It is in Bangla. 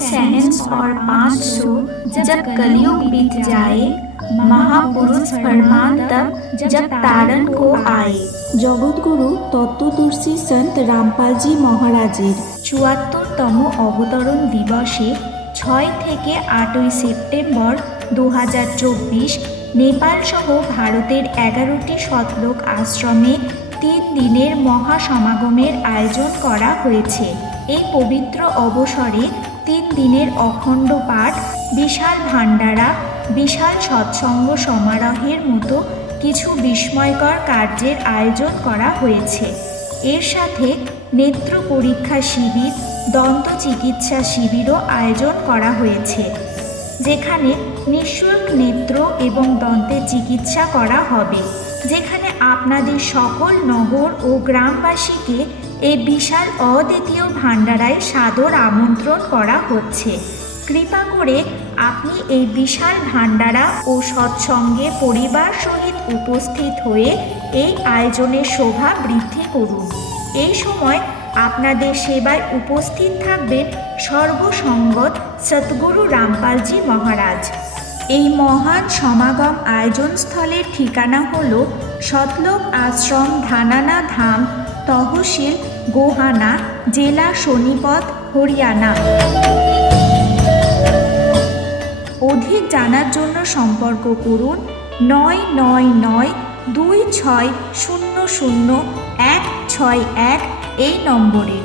सहंस और 500 जब कलयुग बीत जाए, महापुरुष फरमान तब जब तारण को आए। জগৎগুরু তত্ত্বদর্শী সন্ত রামপালজি মহারাজের ৭৪তম অবতরণ দিবসে ৬ থেকে ৮ই সেপ্টেম্বর ২০২৪ নেপাল সহ ভারতের ১১টি শতলোক আশ্রমে ৩ দিনের মহাসমাগমের আয়োজন করা হয়েছে। এই পবিত্র অবসরে 3 দিনের অখণ্ড পাঠ, বিশাল ভান্ডারা, বিশাল সৎসঙ্গ সমারোহের মতো কিছু বিস্ময়কর কার্যের আয়োজন করা হয়েছে। এর সাথে নেত্র পরীক্ষা শিবির, দন্ত চিকিৎসা শিবিরও আয়োজন করা হয়েছে, যেখানে নিঃশুল্ক নেত্র এবং দন্তের চিকিৎসা করা হবে, যেখানে আপনাদের সকল নগর ও গ্রামবাসীকে এই বিশাল অদ্বিতীয় ভান্ডারায় সাদর আমন্ত্রণ করা হচ্ছে। কৃপা করে আপনি এই বিশাল ভান্ডারা ও সৎসঙ্গে পরিবার সহিত উপস্থিত হয়ে এই আয়োজনের শোভা বৃদ্ধি করুন। এই সময় আপনাদের সেবায় উপস্থিত থাকবেন সর্বসঙ্গত সদ্গুরু রামপালজি মহারাজ। এই মহান সমাগম আয়োজনস্থলের ঠিকানা হল শতলোক আশ্রম, ধানানা ধাম, তহসিল গোহানা, জেলা সোনিপত, হরিয়ানা। অধিক জানার জন্য সম্পর্ক করুন ৯৯৯২৬০০১৬১ এই নম্বরে।